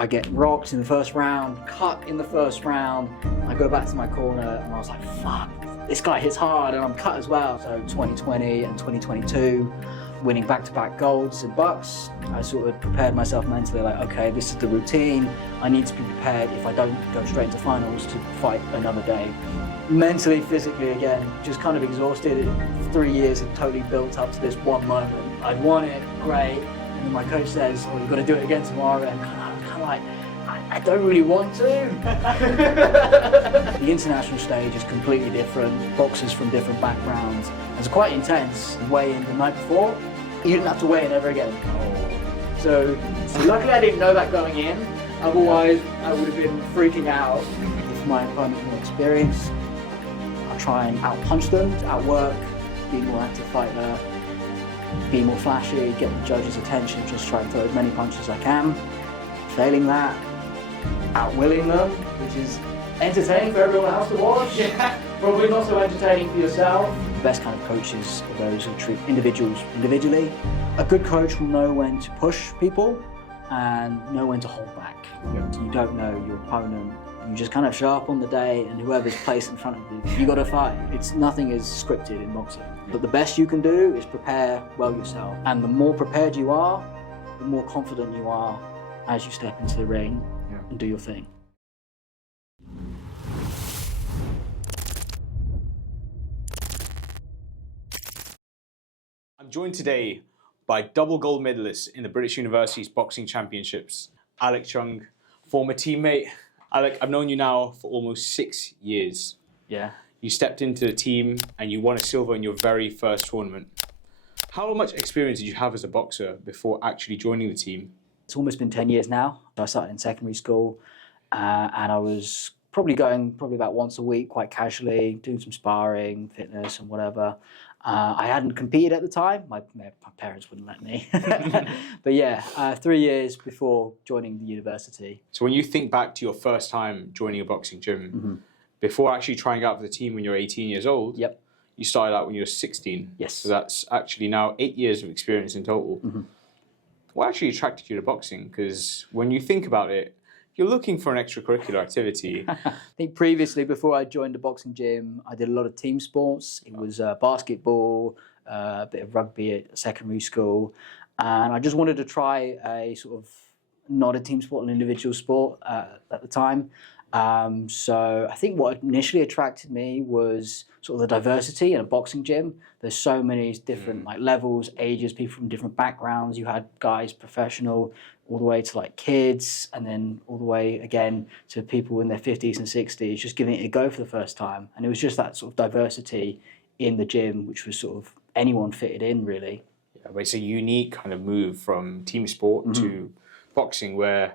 I get rocked in the first round, cut in the first round. I go back to my corner and I was like, fuck, this guy hits hard and I'm cut as well. So 2020 and 2022, winning back-to-back golds in BUCS, I sort of prepared myself mentally like, okay, this is the routine. I need to be prepared if I don't go straight into finals to fight another day. Mentally, physically, again, just kind of exhausted. 3 years had totally built up to this one moment. I'd won it, great. And then my coach says, oh, you've got to do it again tomorrow. And I'm kind of like, I don't really want to. The international stage is completely different. Boxers from different backgrounds. It's quite intense. Weigh in the night before, you didn't have to weigh in ever again. Oh. So luckily I didn't know that going in. Otherwise, I would have been freaking out. If my opponent's more experienced, I'll try and out-punch them, outwork, be more active fighter, be more flashy, get the judges' attention, just try and throw as many punches as I can. Failing that, outwilling them, which is entertaining for everyone else to watch. Yeah. Probably not so entertaining for yourself. The best kind of coaches are those who treat individuals individually. A good coach will know when to push people and know when to hold back. You don't know your opponent. You just kind of show up on the day and whoever's placed in front of you, you got to fight. Nothing is scripted in boxing. But the best you can do is prepare well yourself. And the more prepared you are, the more confident you are as you step into the ring and do your thing. I'm joined today by double gold medalist in the British University's Boxing Championships, Alec Cheung, former teammate. Alec, I've known you now for almost 6 years. Yeah. You stepped into the team and you won a silver in your very first tournament. How much experience did you have as a boxer before actually joining the team? It's almost been 10 years now. I started in secondary school and I was probably going about once a week, quite casually, doing some sparring, fitness and whatever. I hadn't competed at the time. My parents wouldn't let me. But yeah, 3 years before joining the university. So when you think back to your first time joining a boxing gym, before actually trying out for the team when you're 18 years old, Yep. you started out when you were 16. Yes. So that's actually now 8 years of experience in total. What actually attracted you to boxing? Because when you think about it, you're looking for an extracurricular activity. I think previously, before I joined the boxing gym, I did a lot of team sports. It was basketball, a bit of rugby at secondary school. And I just wanted to try a sort of not a team sport, an individual sport at the time. So I think what initially attracted me was sort of the diversity in a boxing gym. There's so many different like levels, ages, people from different backgrounds. You had guys professional all the way to like kids, and then all the way again to people in their 50s and 60s, just giving it a go for the first time. And it was just that sort of diversity in the gym, which was sort of anyone fitted in really. Yeah, but it's a unique kind of move from team sport to boxing, where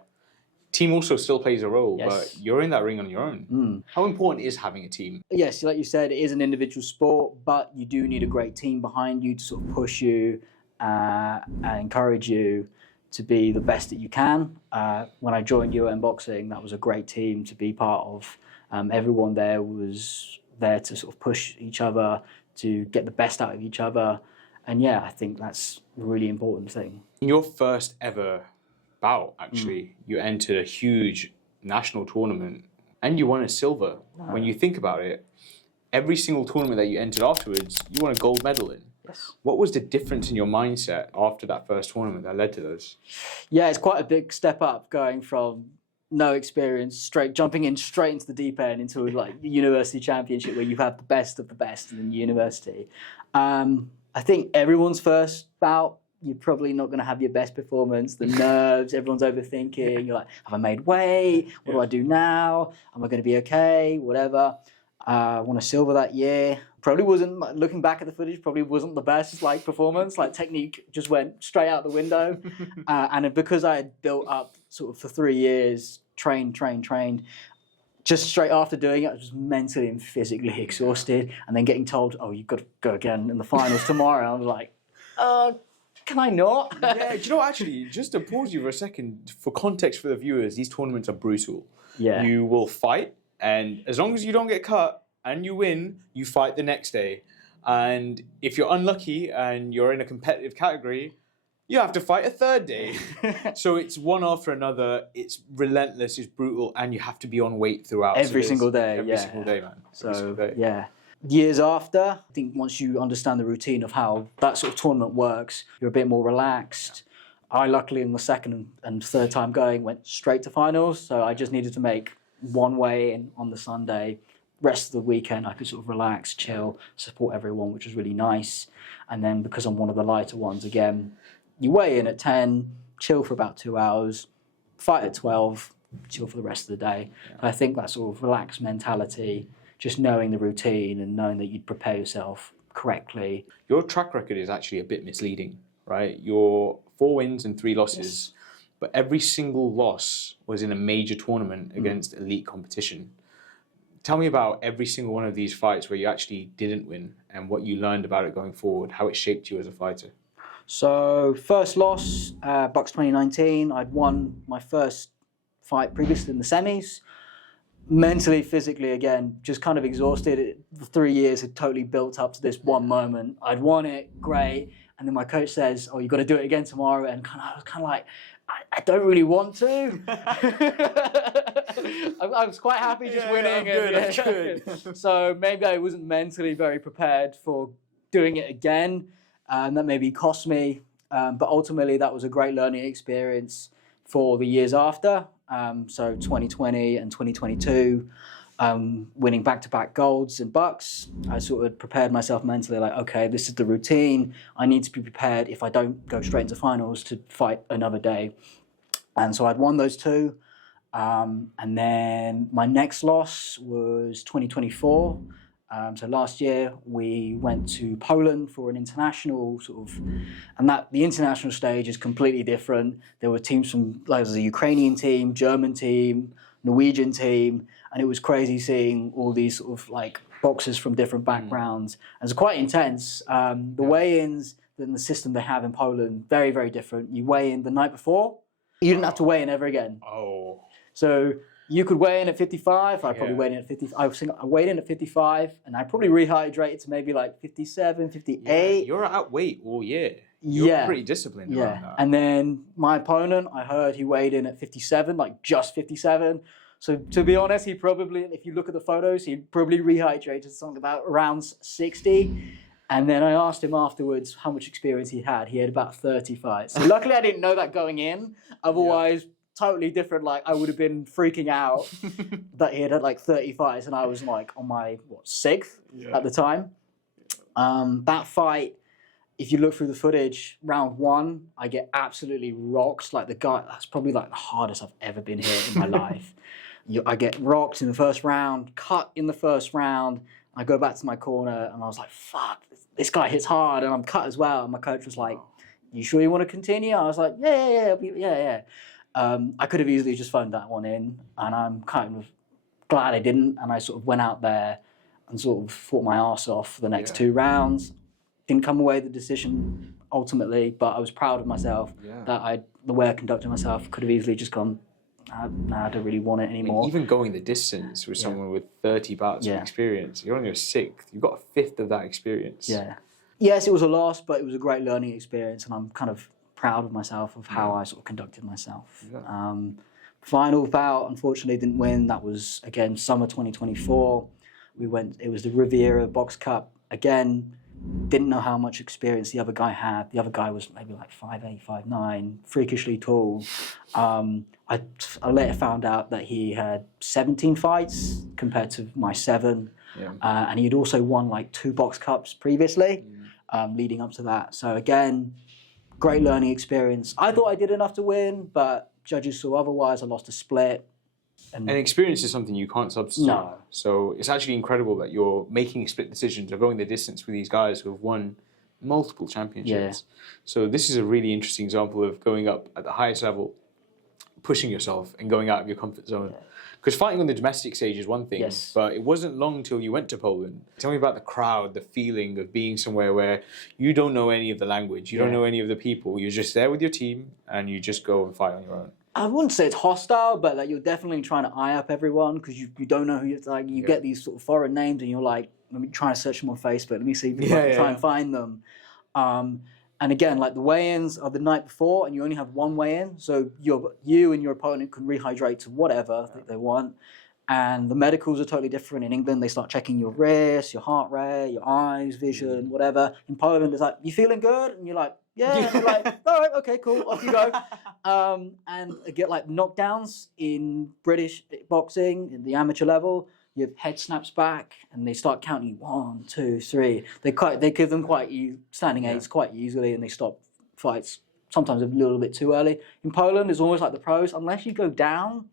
team also still plays a role, but you're in that ring on your own. How important is having a team? Yes, like you said, it is an individual sport, but you do need a great team behind you to sort of push you and encourage you to be the best that you can. When I joined UM Boxing, that was a great team to be part of. Everyone there was there to sort of push each other, to get the best out of each other. And yeah, I think that's a really important thing. In your first ever bout, actually, you entered a huge national tournament and you won a silver. When you think about it, every single tournament that you entered afterwards, you won a gold medal in. Yes. What was the difference in your mindset after that first tournament that led to those? Yeah, it's quite a big step up going from no experience, jumping in straight into the deep end into like the university championship where you have the best of the best in the university. I think everyone's first bout, you're probably not going to have your best performance. The nerves, everyone's overthinking. You're like, have I made weight? What do I do now? Am I going to be okay? Whatever. I won a silver that year. Probably wasn't, looking back at the footage, probably wasn't the best like performance. Like technique just went straight out the window. And because I had built up sort of for 3 years, trained, just straight after doing it, I was just mentally and physically exhausted. And then getting told, oh, you've got to go again in the finals tomorrow. I was like, can I not? Yeah, do you know, actually, just to pause you for a second, for context for the viewers, these tournaments are brutal. Yeah. You will fight, and as long as you don't get cut and you win, you fight the next day. And if you're unlucky and you're in a competitive category, you have to fight a third day. So it's one after another. It's relentless, it's brutal, and you have to be on weight throughout. Every single day, Every single day, man. Every single day. Yeah. Years after, I think once you understand the routine of how that sort of tournament works, you're a bit more relaxed. I luckily in the second and third time going went straight to finals, so I just needed to make one weigh-in on the Sunday. Rest of the weekend I could sort of relax, chill, support everyone, which was really nice. And then because I'm one of the lighter ones again, you weigh in at 10, chill for about 2 hours, fight at 12, chill for the rest of the day. Yeah. I think that sort of relaxed mentality, just knowing the routine and knowing that you'd prepare yourself correctly. Your track record is actually a bit misleading, right? Your 4 wins and 3 losses, but every single loss was in a major tournament against elite competition. Tell me about every single one of these fights where you actually didn't win and what you learned about it going forward, how it shaped you as a fighter. So first loss, BUCS 2019. I'd won my first fight previously in the semis. Mentally, physically, again, just kind of exhausted. The 3 years had totally built up to this one moment. I'd won it, great. And then my coach says, oh, you've got to do it again tomorrow. And I was kind of like, I don't really want to. I was quite happy just winning. That's good. So maybe I wasn't mentally very prepared for doing it again. And that maybe cost me. But ultimately, that was a great learning experience for the years after. So 2020 and 2022, winning back-to-back golds in BUCS. I sort of prepared myself mentally like, okay, this is the routine. I need to be prepared if I don't go straight into finals to fight another day. And so I'd won those 2. And then my next loss was 2024. So last year we went to Poland for an international sort of, and the international stage is completely different. There were teams from, like, there was a Ukrainian team, German team, Norwegian team, and it was crazy seeing all these sort of like boxers from different backgrounds. And it's quite intense. The weigh-ins and the system they have in Poland, very, very different. You weigh in the night before, you didn't have to weigh in ever again. Oh. So you could weigh in at 55. I probably weighed in at 50. I weighed in at 55, and I probably rehydrated to maybe like 57, 58. Yeah, you're at weight all year. You're pretty disciplined around that. And then my opponent, I heard he weighed in at 57, like just 57. So to be honest, he probably, if you look at the photos, he probably rehydrated something about around 60. And then I asked him afterwards how much experience he had. He had about 30 fights. So luckily I didn't know that going in. Otherwise, totally different. Like, I would have been freaking out that he had like 30 fights and I was like on my, 6th at the time. That fight, if you look through the footage, round 1, I get absolutely rocked. Like, the guy, that's probably like the hardest I've ever been hit in my life. I get rocked in the first round, cut in the first round. I go back to my corner and I was like, fuck, this guy hits hard and I'm cut as well. And my coach was like, you sure you want to continue? I was like, yeah. I could have easily just phoned that one in, and I'm kind of glad I didn't. And I sort of went out there and sort of fought my arse off for the next 2 rounds. Didn't come away with the decision ultimately, but I was proud of myself that the way I conducted myself could have easily just gone, nah, I don't really want it anymore. And even going the distance with someone with 30 bouts of experience, you're on your 6th, you've got a 5th of that experience. Yeah. Yes, it was a loss, but it was a great learning experience, and I'm kind of proud of myself of how I sort of conducted myself. Final bout, unfortunately, didn't win. That was, again, summer 2024. It was the Riviera BoxCup. Again, didn't know how much experience the other guy had. The other guy was maybe like 5'8", 5'9", freakishly tall. I later found out that he had 17 fights compared to my 7. And he'd also won like 2 BoxCups previously, leading up to that. So again, great learning experience. I thought I did enough to win, but judges saw otherwise. I lost a split. And experience is something you can't substitute. No. So it's actually incredible that you're making split decisions or going the distance with these guys who have won multiple championships. So this is a really interesting example of going up at the highest level, pushing yourself and going out of your comfort zone. Because fighting on the domestic stage is one thing, but it wasn't long until you went to Poland. Tell me about the crowd, the feeling of being somewhere where you don't know any of the language, you don't know any of the people. You're just there with your team and you just go and fight on your own. I wouldn't say it's hostile, but like, you're definitely trying to eye up everyone because you don't know who you're like. You get these sort of foreign names and you're like, let me try to search them on Facebook. Let me see if I can try and find them. And And again, like the weigh-ins are the night before, and you only have one weigh-in, so you and your opponent can rehydrate to whatever that they want. And the medicals are totally different. In England, they start checking your wrist, your heart rate, your eyes, vision, whatever. In Poland, it's like, you feeling good? And you're like, yeah. And they're like, all right, okay, cool, off you go. And I get like knockdowns in British boxing, in the amateur level. Your head snaps back, and they start counting 1, 2, 3. They give them standing aids quite easily, and they stop fights sometimes a little bit too early. In Poland, it's almost like the pros. Unless you go down,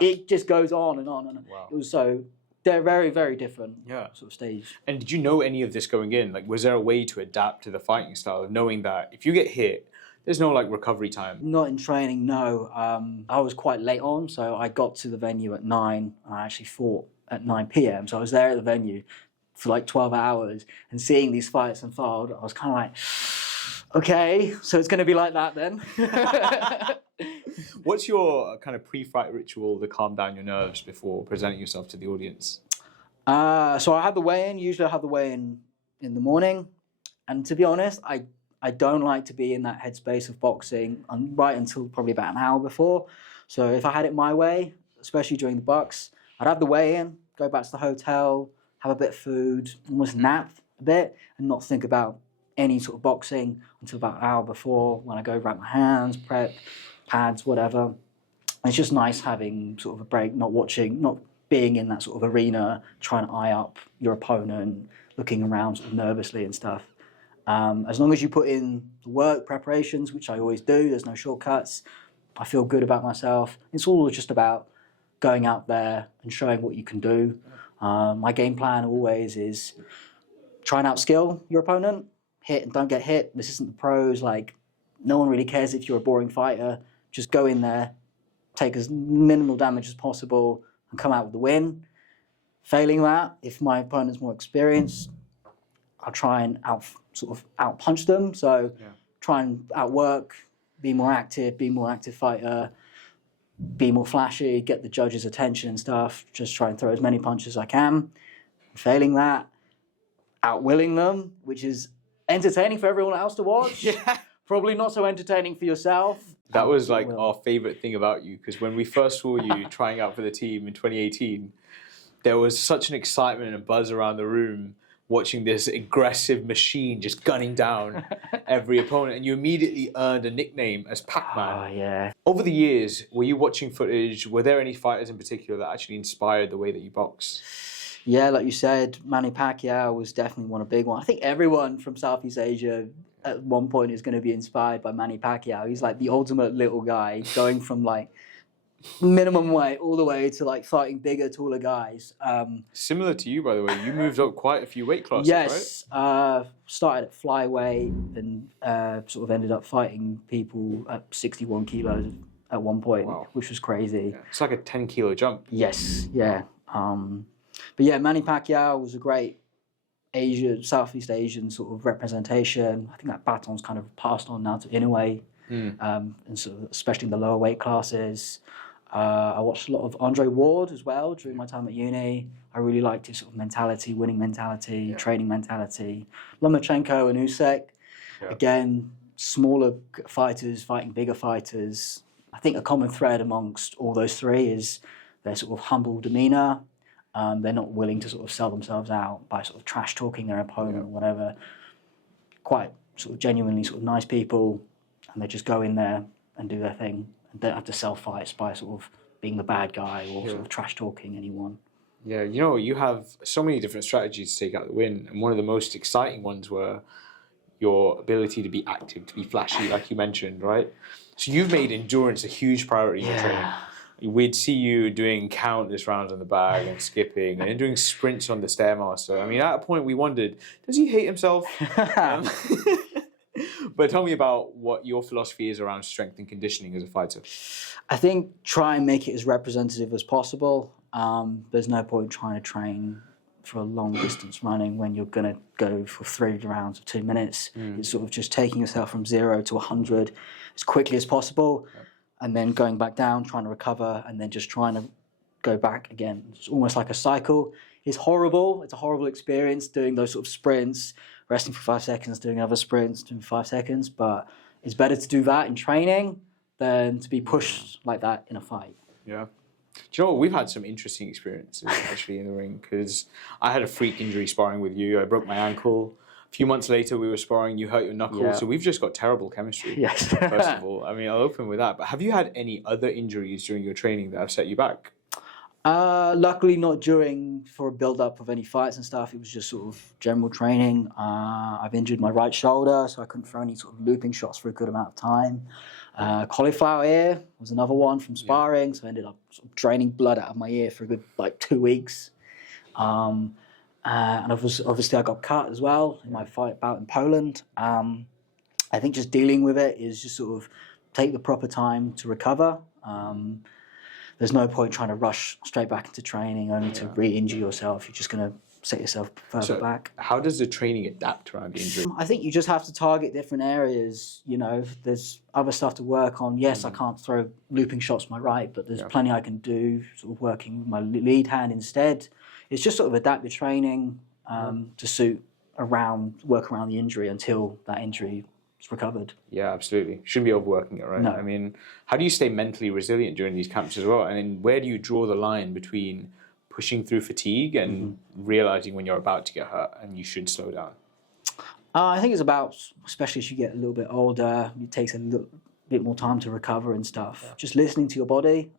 it just goes on and on and on. Wow. They're very, very different sort of stage. And did you know any of this going in? Like, was there a way to adapt to the fighting style of knowing that if you get hit, there's no like recovery time? Not in training, no. I was quite late on, so I got to the venue at 9. I actually fought at 9 p.m. So I was there at the venue for like 12 hours, and seeing these fights unfold, I was kind of like, okay, so it's going to be like that then. What's your kind of pre-fight ritual to calm down your nerves before presenting yourself to the audience? So I have the weigh-in. Usually I have the weigh-in in the morning. And to be honest, I don't like to be in that headspace of boxing right until probably about an hour before. So if I had it my way, especially during the BUCS, I'd have the weigh-in, go back to the hotel, have a bit of food, almost nap a bit, and not think about any sort of boxing until about an hour before, when I go wrap my hands, prep, pads, whatever. And it's just nice having sort of a break, not being in that sort of arena, trying to eye up your opponent, looking around sort of nervously and stuff. As long as you put in the work, preparations, which I always do, there's no shortcuts, I feel good about myself. It's all just about going out there and showing what you can do. My game plan always is try and outskill your opponent, hit and don't get hit. This isn't the pros. Like, no one really cares if you're a boring fighter. Just go in there, take as minimal damage as possible, and come out with the win. Failing that, if my opponent's more experienced, I'll try and out punch them. So try and outwork, be more active fighter, be more flashy, get the judges' attention and stuff. Just try and throw as many punches as I can. Failing that, outwilling them, which is entertaining for everyone else to watch. Probably not so entertaining for yourself. That was like our favorite thing about you, because when we first saw you trying out for the team in 2018, there was such an excitement and buzz around the room watching this aggressive machine just gunning down every opponent, and you immediately earned a nickname as Pac-Man. Oh, yeah. Over the years, were you watching footage? Were there any fighters in particular that actually inspired the way that you box? Yeah, like you said, Manny Pacquiao was definitely one, a big one. I think everyone from Southeast Asia at one point is going to be inspired by Manny Pacquiao. He's like the ultimate little guy, going from like minimum weight all the way to like fighting bigger, taller guys. Similar to you, by the way, you moved up quite a few weight classes, yes, right? Started at flyweight and sort of ended up fighting people at 61 kilos at one point, which was crazy. Yeah. It's like a 10-kilo jump. Yes, yeah. But yeah, Manny Pacquiao was a great Southeast Asian sort of representation. I think that baton's kind of passed on now to Inoue, and sort of, especially in the lower weight classes. I watched a lot of Andre Ward as well during my time at uni. I really liked his sort of mentality, winning mentality, training mentality. Lomachenko and Usyk, again, smaller fighters fighting bigger fighters. I think a common thread amongst all those three is their sort of humble demeanour. They're not willing to sort of sell themselves out by sort of trash talking their opponent or whatever. Quite sort of genuinely sort of nice people, and they just go in there and do their thing. Don't have to sell fights by sort of being the bad guy or sort of trash talking anyone. Yeah, you know, you have so many different strategies to take out the win, and one of the most exciting ones were your ability to be active, to be flashy, like you mentioned, right? So you've made endurance a huge priority in your training. We'd see you doing countless rounds on the bag and skipping and then doing sprints on the Stairmaster. I mean, at a point we wondered, does he hate himself? But tell me about what your philosophy is around strength and conditioning as a fighter. I think try and make it as representative as possible. There's no point trying to train for a long distance running when you're going to go for 3 rounds of 2 minutes. It's sort of just taking yourself from 0 to 100 as quickly as possible, and then going back down, trying to recover, and then just trying to go back again. It's almost like a cycle. It's horrible. It's a horrible experience doing those sort of sprints resting for 5 seconds, doing other sprints, doing 5 seconds. But it's better to do that in training than to be pushed like that in a fight. Yeah. Do you know what? We've had some interesting experiences actually in the ring, because I had a freak injury sparring with you. I broke my ankle. A few months later, we were sparring. You hurt your knuckle. Yeah. So we've just got terrible chemistry. Yes. First of all, I mean, I'll open with that. But have you had any other injuries during your training that have set you back? Luckily not for a build-up of any fights and stuff. It was just sort of general training. I've injured my right shoulder, so I couldn't throw any sort of looping shots for a good amount of time. Cauliflower ear was another one from sparring, so I ended up sort of draining blood out of my ear for a good 2 weeks. And obviously I got cut as well in my fight bout in Poland. I think just dealing with it is just sort of take the proper time to recover. There's no point trying to rush straight back into training only to re-injure yourself. You're just going to set yourself further back. How does the training adapt around the injury? I think you just have to target different areas. You know, there's other stuff to work on. Yes, I can't throw looping shots to my right, but there's plenty I can do, sort of working with my lead hand instead. It's just sort of adapt your training to work around the injury until that injury is recovered. Yeah, absolutely. Shouldn't be overworking it, right? No. I mean, how do you stay mentally resilient during these camps as well? And then where do you draw the line between pushing through fatigue and realizing when you're about to get hurt and you should slow down? I think it's about, especially as you get a little bit older, it takes a little bit more time to recover and stuff. Yeah. Just listening to your body.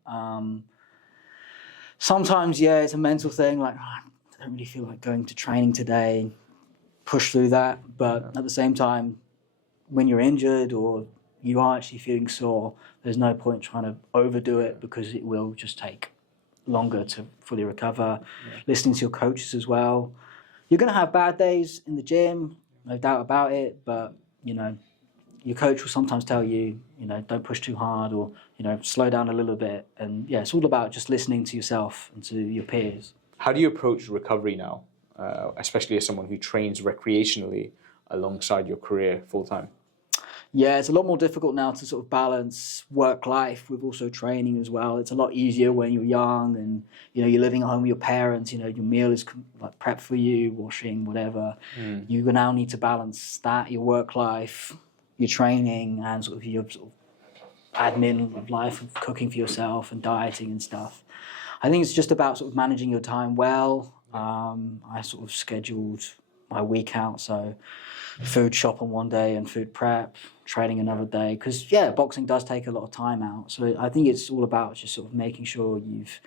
Sometimes, it's a mental thing, like, I don't really feel like going to training today, push through that. But at the same time, when you're injured or you are actually feeling sore, there's no point trying to overdo it, because it will just take longer to fully recover. Listening to your coaches as well. You're going to have bad days in the gym, no doubt about it, but, your coach will sometimes tell you, don't push too hard, or, slow down a little bit. And it's all about just listening to yourself and to your peers. How do you approach recovery now, especially as someone who trains recreationally alongside your career full-time? Yeah, it's a lot more difficult now to sort of balance work life with also training as well. It's a lot easier when you're young and, you're living at home with your parents, your meal is like prepped for you, washing, whatever. You now need to balance that, your work life, your training, and sort of your sort of admin of life of cooking for yourself and dieting and stuff. I think it's just about sort of managing your time well. I sort of scheduled my week out, so food shop on one day and food prep, training another day, because boxing does take a lot of time out. So I think it's all about just sort of making sure you've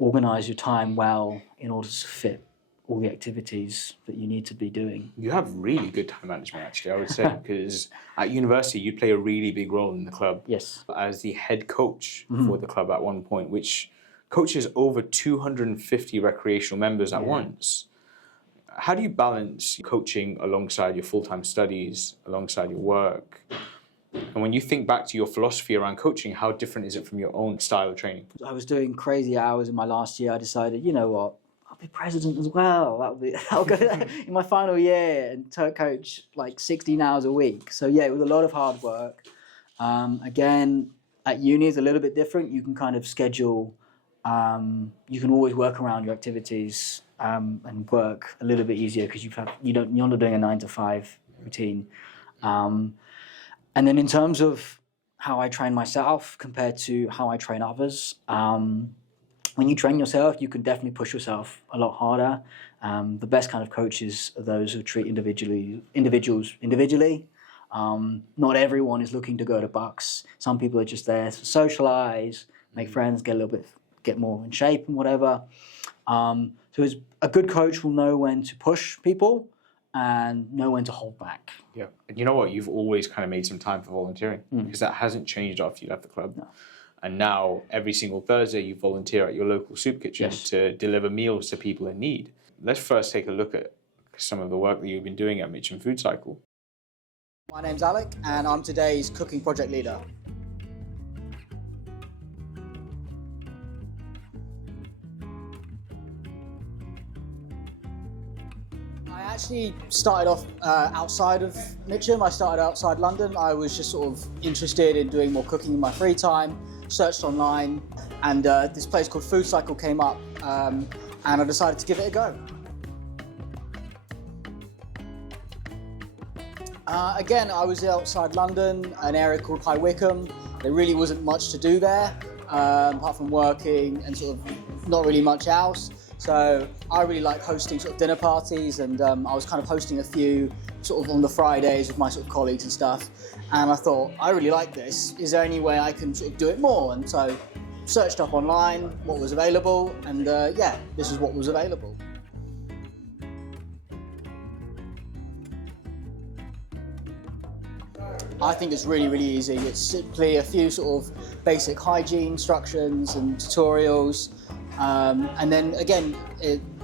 organised your time well in order to fit all the activities that you need to be doing. You have really good time management, actually, I would say, because at university you play a really big role in the club. Yes. As the head coach for the club at one point, which coaches over 250 recreational members at once. How do you balance coaching alongside your full-time studies, alongside your work? And when you think back to your philosophy around coaching, how different is it from your own style of training? I was doing crazy hours in my last year. I decided, you know what, I'll be president as well. I'll go in my final year and coach like 16 hours a week. So it was a lot of hard work. Again, at uni is a little bit different. You can kind of schedule, you can always work around your activities and work a little bit easier, because you're not doing a 9 to 5 routine. And then in terms of how I train myself compared to how I train others, when you train yourself, you can definitely push yourself a lot harder. The best kind of coaches are those who treat individuals individually. Not everyone is looking to go to BUCS. Some people are just there to socialize, make friends, get more in shape and whatever. So a good coach will know when to push people and know when to hold back. Yeah. And you know what? You've always kind of made some time for volunteering, because that hasn't changed after you left the club. No. And now every single Thursday you volunteer at your local soup kitchen to deliver meals to people in need. Let's first take a look at some of the work that you've been doing at Mitcham FoodCycle. My name's Alec, and I'm today's cooking project leader. I actually started off outside of Mitcham. I started outside London. I was just sort of interested in doing more cooking in my free time, searched online, and this place called FoodCycle came up, and I decided to give it a go. Again, I was outside London, an area called High Wycombe. There really wasn't much to do there, apart from working and sort of not really much else. So I really like hosting sort of dinner parties, and I was kind of hosting a few sort of on the Fridays with my sort of colleagues and stuff. And I thought, I really like this. Is there any way I can sort of do it more? And so searched up online what was available, and yeah, this is what was available. I think it's really, really easy. It's simply a few sort of basic hygiene instructions and tutorials. And then again,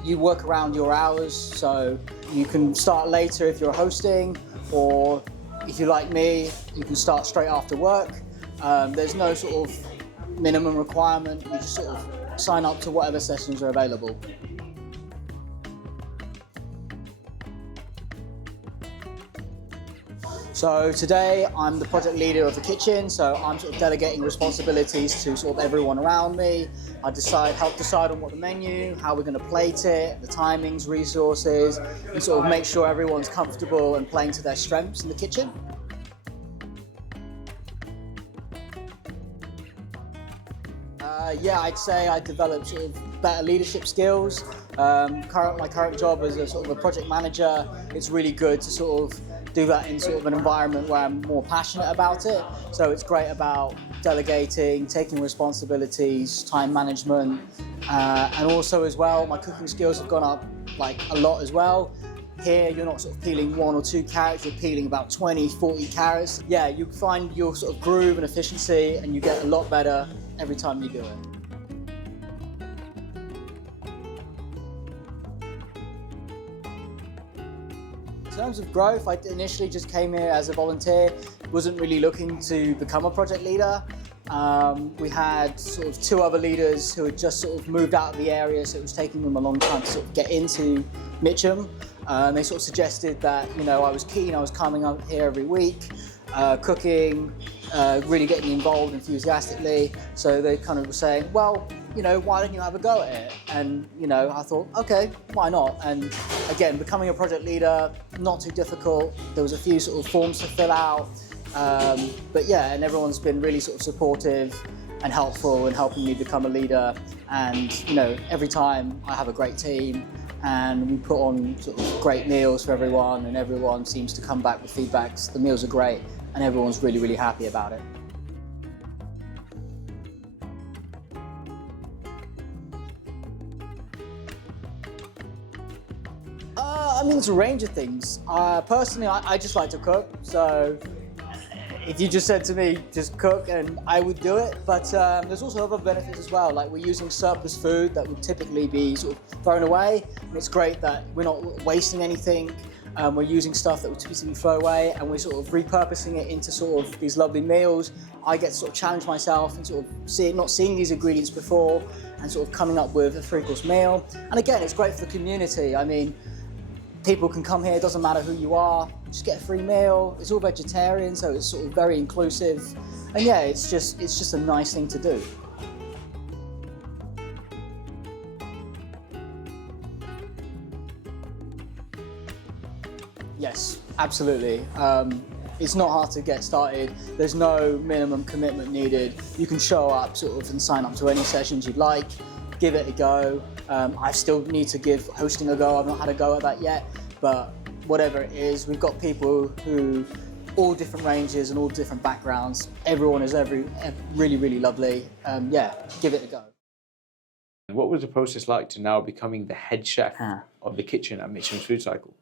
you work around your hours, so you can start later if you're hosting, or if you're like me, you can start straight after work. There's no sort of minimum requirement. You just sort of sign up to whatever sessions are available. So today I'm the project leader of the kitchen, so I'm sort of delegating responsibilities to sort of everyone around me. I help decide on what the menu, how we're going to plate it, the timings, resources, and sort of make sure everyone's comfortable and playing to their strengths in the kitchen. Yeah, I'd say I developed sort of better leadership skills. My current job as a sort of a project manager, it's really good to sort of do that in sort of an environment where I'm more passionate about it. So it's great about delegating, taking responsibilities, time management, and also as well, my cooking skills have gone up like a lot as well. Here, you're not sort of peeling 1 or 2 carrots, you're peeling about 20, 40 carrots. Yeah, you find your sort of groove and efficiency, and you get a lot better every time you do it. In terms of growth, I initially just came here as a volunteer, wasn't really looking to become a project leader. We had sort of 2 other leaders who had just sort of moved out of the area, so it was taking them a long time to sort of get into Mitcham. They sort of suggested that, you know, I was keen, I was coming up here every week, cooking, really getting involved enthusiastically. So they kind of were saying, well, you know, why don't you have a go at it? And, you know, I thought, okay, why not? And again, becoming a project leader, not too difficult. There was a few sort of forms to fill out. But yeah, and everyone's been really sort of supportive and helpful in helping me become a leader. And, you know, every time I have a great team, and we put on sort of great meals for everyone, and everyone seems to come back with feedbacks. The meals are great, and everyone's really, really happy about it. I mean, it's a range of things. Personally, I just like to cook, so if you just said to me, just cook, and I would do it. But there's also other benefits as well, like we're using surplus food that would typically be sort of thrown away, and it's great that we're not wasting anything. We're using stuff that would typically throw away, and we're sort of repurposing it into sort of these lovely meals. I get to sort of challenge myself and sort of not seeing these ingredients before, and sort of coming up with a 3-course meal. And again, it's great for the community. I mean, people can come here, it doesn't matter who you are, just get a free meal. It's all vegetarian, so it's sort of very inclusive. And yeah, it's just a nice thing to do. Yes, absolutely. It's not hard to get started. There's no minimum commitment needed. You can show up sort of and sign up to any sessions you'd like, give it a go. I still need to give hosting a go. I've not had a go at that yet, but whatever it is, we've got people who, all different ranges and all different backgrounds. Everyone is really, really lovely. Yeah, give it a go. What was the process like to now becoming the head chef of the kitchen at Mitcham FoodCycle?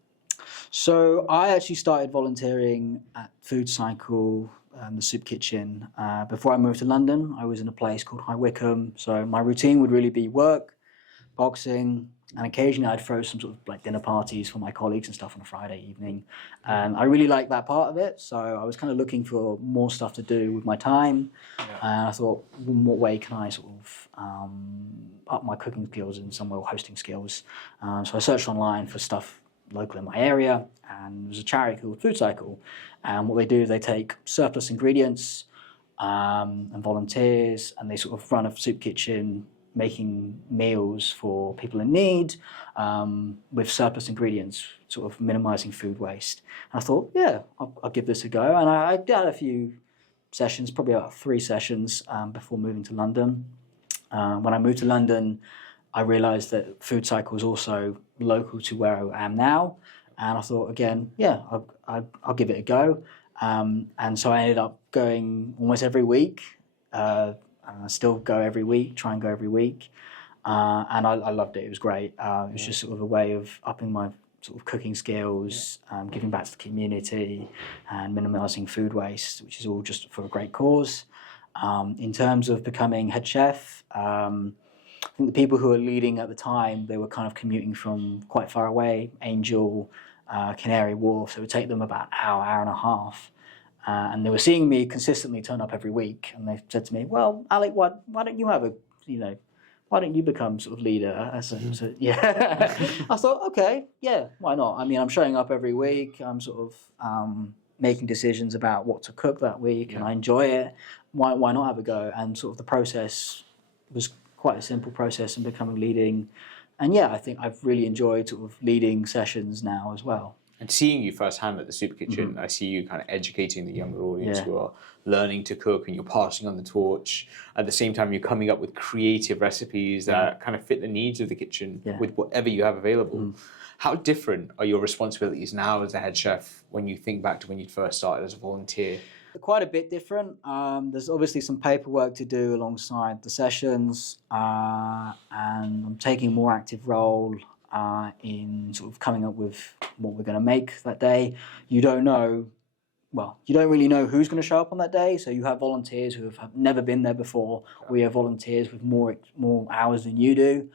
So I actually started volunteering at FoodCycle, the soup kitchen. Before I moved to London, I was in a place called High Wycombe. So my routine would really be work, boxing, and occasionally I'd throw some sort of like dinner parties for my colleagues and stuff on a Friday evening. And I really liked that part of it. So I was kind of looking for more stuff to do with my time. And I thought, in what way can I sort of up my cooking skills in some way, or hosting skills? So I searched online for stuff local in my area, and there's a charity called FoodCycle, and what they do is they take surplus ingredients and volunteers, and they sort of run a soup kitchen making meals for people in need with surplus ingredients, sort of minimizing food waste. And I thought, yeah, I'll give this a go. And I did a few sessions, probably about 3 sessions before moving to London. When I moved to London, I realized that FoodCycle was also local to where I am now. And I thought, again, yeah, I'll give it a go. And so I ended up going almost every week. I still go every week, try and go every week. And I loved it. It was great. It was just sort of a way of upping my sort of cooking skills, giving back to the community, and minimizing food waste, which is all just for a great cause. In terms of becoming head chef, I think the people who were leading at the time, they were kind of commuting from quite far away, Angel, Canary Wharf, so it would take them about an hour and a half. And they were seeing me consistently turn up every week, and they said to me, "Well, Alec, why don't you have a, why don't you become sort of leader?" So, yeah, I thought, okay, yeah, why not? I mean, I'm showing up every week. I'm sort of making decisions about what to cook that week, and I enjoy it. Why not have a go? And sort of the process was quite a simple process in becoming leading. And yeah, I think I've really enjoyed sort of leading sessions now as well. And seeing you firsthand at the soup kitchen, I see you kind of educating the younger audience who are learning to cook, and you're passing on the torch. At the same time, you're coming up with creative recipes that kind of fit the needs of the kitchen with whatever you have available. How different are your responsibilities now as a head chef when you think back to when you first started as a volunteer? Quite a bit different. There's obviously some paperwork to do alongside the sessions, and I'm taking a more active role in sort of coming up with what we're going to make that day. You don't really know who's going to show up on that day. So you have volunteers who have never been there before. We have volunteers with more hours than you do.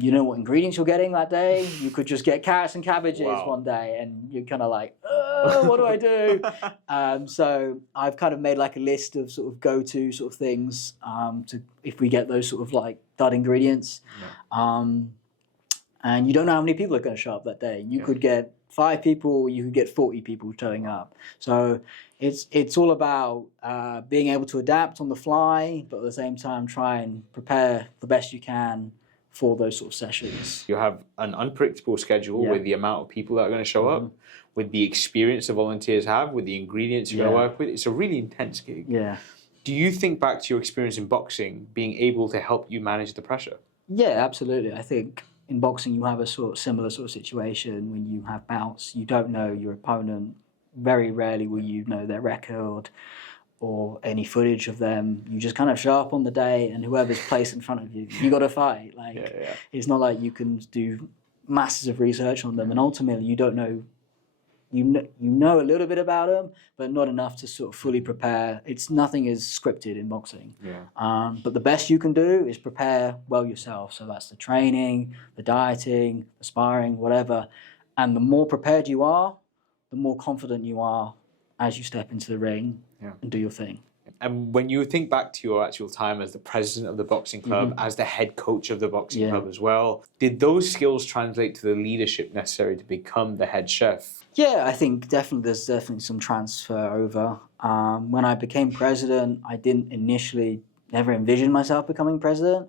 You know what ingredients you're getting that day. You could just get carrots and cabbages one day, and you're kind of like, what do I do? So I've kind of made like a list of sort of go-to sort of things to if we get those sort of like dud ingredients. And you don't know how many people are going to show up that day. You could get 5 people, you could get 40 people showing up. So it's all about being able to adapt on the fly, but at the same time try and prepare the best you can for those sort of sessions. You have an unpredictable schedule with the amount of people that are going to show up, with the experience the volunteers have, with the ingredients you're going to work with. It's a really intense gig. Yeah. Do you think back to your experience in boxing, being able to help you manage the pressure? Yeah, absolutely. I think in boxing you have a sort of similar sort of situation when you have bouts. You don't know your opponent. Very rarely will you know their record or any footage of them. You just kind of show up on the day, and whoever's placed in front of you, you got to fight. It's not like you can do masses of research on them, and ultimately you don't know. You know a little bit about them, but not enough to sort of fully prepare. Nothing is scripted in boxing. But the best you can do is prepare well yourself. So that's the training, the dieting, the sparring, whatever. And the more prepared you are, the more confident you are as you step into the ring and do your thing. And when you think back to your actual time as the president of the boxing club, as the head coach of the boxing club as well, did those skills translate to the leadership necessary to become the head chef? Yeah, I think there's definitely some transfer over. When I became president, I didn't initially never envision myself becoming president.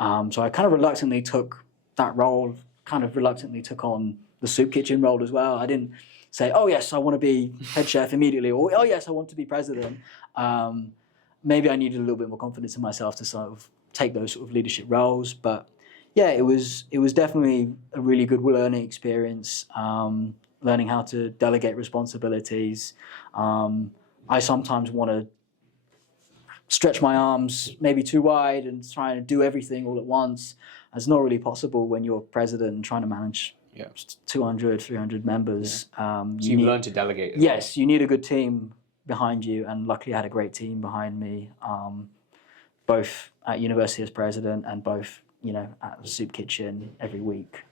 So I kind of reluctantly took that role, kind of reluctantly took on the soup kitchen role as well. I didn't say, oh yes, I want to be head chef immediately, or oh yes, I want to be president. Maybe I needed a little bit more confidence in myself to sort of take those sort of leadership roles. But yeah, it was definitely a really good learning experience, learning how to delegate responsibilities. I sometimes want to stretch my arms maybe too wide and try to do everything all at once. It's not really possible when you're president and trying to manage 200, 300 members. So you've learned to delegate. Yes, you need a good team behind you, and luckily I had a great team behind me, both at university as president and both, at the soup kitchen every week.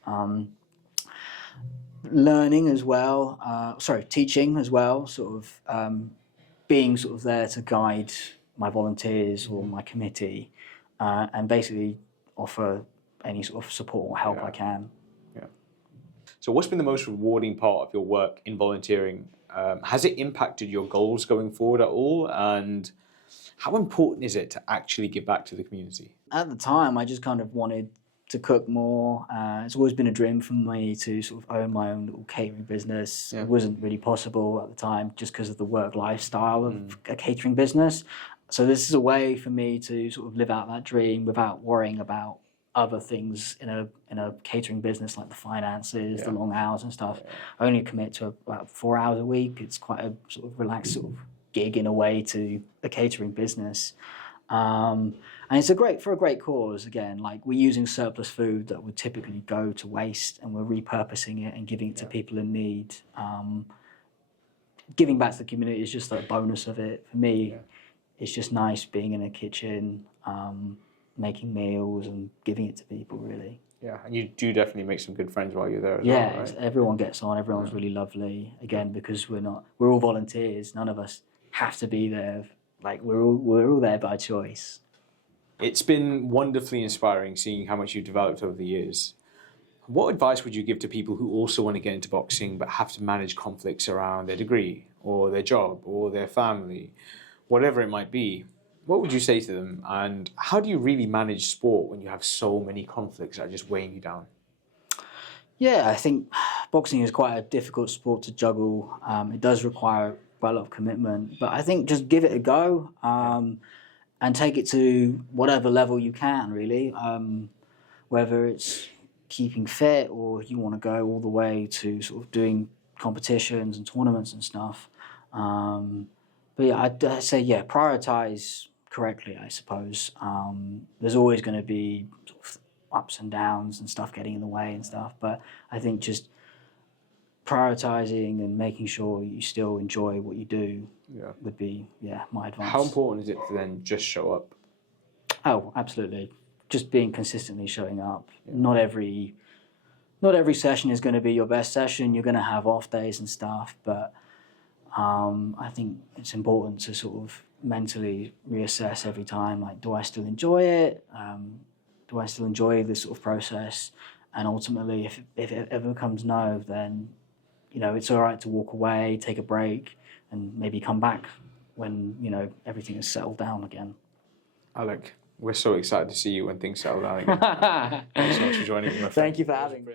Learning as well, teaching as well, sort of being sort of there to guide my volunteers or my committee, and basically offer any sort of support or help I can. So what's been the most rewarding part of your work in volunteering? Has it impacted your goals going forward at all? And How important is it to actually give back to the community? At the time, I just kind of wanted to cook more. It's always been a dream for me to sort of own my own little catering business. Yeah. It wasn't really possible at the time just because of the work lifestyle of a catering business. So this is a way for me to sort of live out that dream without worrying about other things in a catering business, like the finances, the long hours and stuff. I only commit to about 4 hours a week. It's quite a sort of relaxed sort of gig in a way to a catering business. And it's for a great cause. Again, like we're using surplus food that would typically go to waste, and we're repurposing it and giving it to people in need. Giving back to the community is just a bonus of it. For me, it's just nice being in a kitchen, making meals and giving it to people, really. Yeah, and you do definitely make some good friends while you're there as Yeah, well, right? everyone gets on. Everyone's really lovely. Again, because we're all volunteers. None of us have to be there. Like we're all there by choice. It's been wonderfully inspiring seeing how much you've developed over the years. What advice would you give to people who also want to get into boxing but have to manage conflicts around their degree or their job or their family, whatever it might be? What would you say to them, and how do you really manage sport when you have so many conflicts that are just weighing you down? Yeah, I think boxing is quite a difficult sport to juggle. It does require quite a lot of commitment, but I think just give it a go and take it to whatever level you can, really. Whether it's keeping fit or you want to go all the way to sort of doing competitions and tournaments and stuff. But yeah, I'd say, prioritize correctly, I suppose. There's always going to be sort of ups and downs and stuff getting in the way and stuff, but I think just prioritizing and making sure you still enjoy what you do would be, my advice. How important is it to then just show up? Oh, absolutely. Just being consistently showing up. Not every session is going to be your best session. You're going to have off days and stuff, but I think it's important to sort of mentally reassess every time. Like, do I still enjoy it? Do I still enjoy this sort of process? And ultimately, if it ever becomes no, then it's all right to walk away, take a break, and maybe come back when everything is settled down again. Alec, we're so excited to see you when things settle down again. Thanks so much for joining me, my friend. Thank you for having me.